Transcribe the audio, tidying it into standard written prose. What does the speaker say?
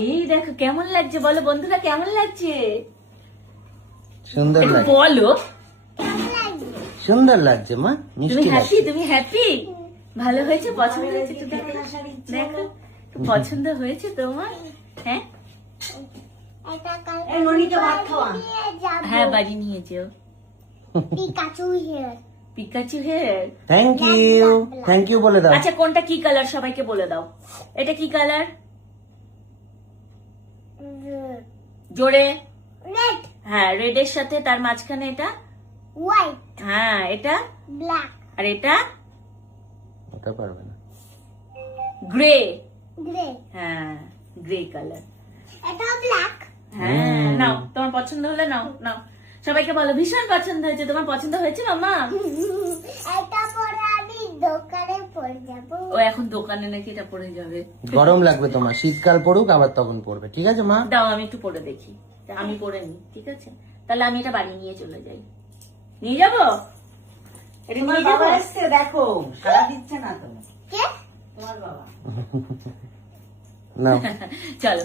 এই দেখো কেমন লাগছে বলো বন্ধুরা, কেমন লাগছে? সুন্দর লাগছে, বলো। সুন্দর লাগছে মা, তুমি মিষ্টি হ্যাপি? লাগছে। তুমি হ্যাপি? ভালো হয়েছে? পছন্দ হয়েছে? একটু দেখো দেখো, একটু পছন্দ হয়েছে তোমার? হ্যাঁ হ্যাঁ, বাড়ি নিয়ে যেও। Pikachu hair. থ্যাংক ইউ বলে দাও। আচ্ছা কোনটা কি কালার সবাইকে বলে দাও। এটা কি কালার? জোরে। রেড, হ্যাঁ, রেড এর সাথে তার মাঝখানে এটা। হোয়াইট, হ্যাঁ, এটা। ব্ল্যাক, আর এটা ওটা পারবে না। গ্রে। গ্রে। হ্যাঁ, গ্রে কালার। এটা ব্ল্যাক। হ্যাঁ, নাও তোমার পছন্দ হলে নাও নাও। সবাইকে বলো ভীষণ পছন্দ হয়েছে। তোমার পছন্দ হয়েছে মামা? এটা পরে আমি দোকানে পরে যাব। ও এখন দোকানে নাকি এটা পরে যাবে। গরম লাগবে তোমার, শীতকাল পড়ুক আবার তখন পড়বে, ঠিক আছে মা? দাও আমি একটু পরে দেখি। আমি পরে নি, ঠিক আছে? তাহলে আমি এটা বাড়ি নিয়ে চলে যাই। নিয়ে যাবো? এটা নিয়ে যাবো? এসছে দেখো, সারা দিচ্ছে না তো কে? তোমার বাবা। না চলো।